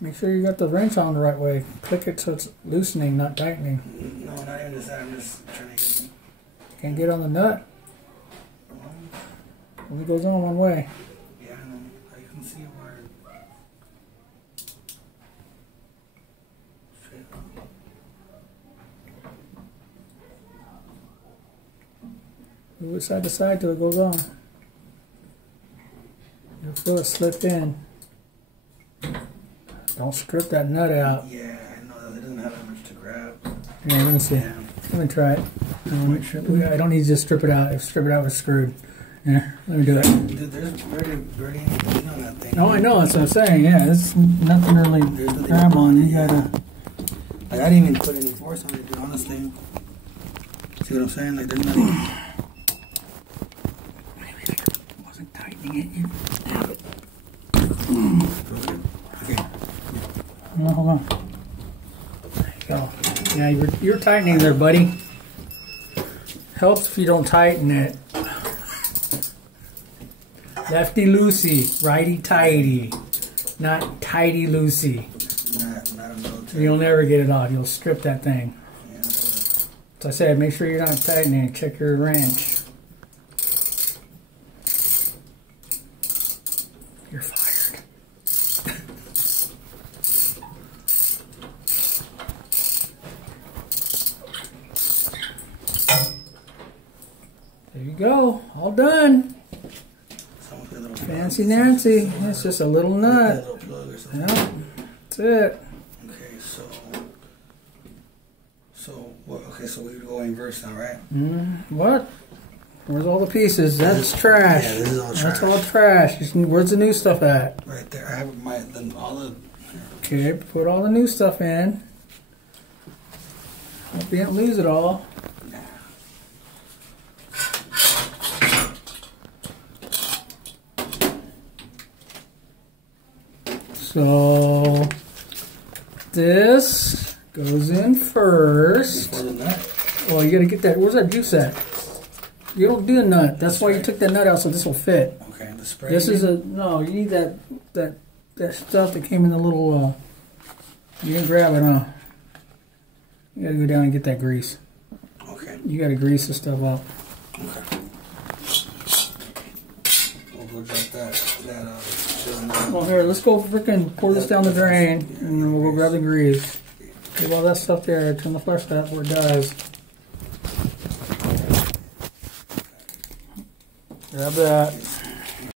Make sure you got the wrench on the right way. Click it so it's loosening, not tightening. No, not even just that. I'm just trying to get... Can't get on the nut. Only goes on one way. Yeah, I know. I can see where... Move it side to side till it goes on. You'll feel it slip in. Don't strip that nut out. Yeah, I know that it doesn't have that much to grab. Yeah, let me see. Yeah. Let me try it. I don't need to just strip it out. If strip it out, it's screwed. Yeah, let me do it. Dude, there's barely anything on that thing. Oh, I know. That's what I'm saying. Yeah, it's nothing really grab on. You gotta... Like, I didn't even put any force on it, dude, honestly. See what I'm saying? Like, there's nothing... Maybe I wasn't tightening it. Okay. No, hold on. There you go. Yeah, you're tightening there, buddy. Helps if you don't tighten it. Lefty loosey, righty tighty, not tighty loosey. Not a military. You'll never get it off. You'll strip that thing. Yeah. So I said, make sure you're not tightening. Check your wrench. You're fired. There you go. All done. Fancy Nancy. It's just a little nut. Little plug or something. Yeah, that's it. Okay, so what? Okay, so we go inverse now, right? What? Where's all the pieces? That's trash. Yeah, this is all trash. That's all trash. Where's the new stuff at? Right there. I have all the. Okay, put all the new stuff in. Hope you didn't lose it all. So this goes in first. Before the nut. Well, you gotta get that. Where's that juice at? You don't do a nut. That's why you took that nut out, so this will fit. Okay, the spray. This is a no. You need that stuff that came in the little. You didn't grab it, huh? You gotta go down and get that grease. Okay. You gotta grease the stuff up. Okay. We'll go drop that. Well, here, let's go freaking pour this down the drain, and then we'll go grab the grease. Leave all that stuff there. Turn the flush tap where it does. Grab that.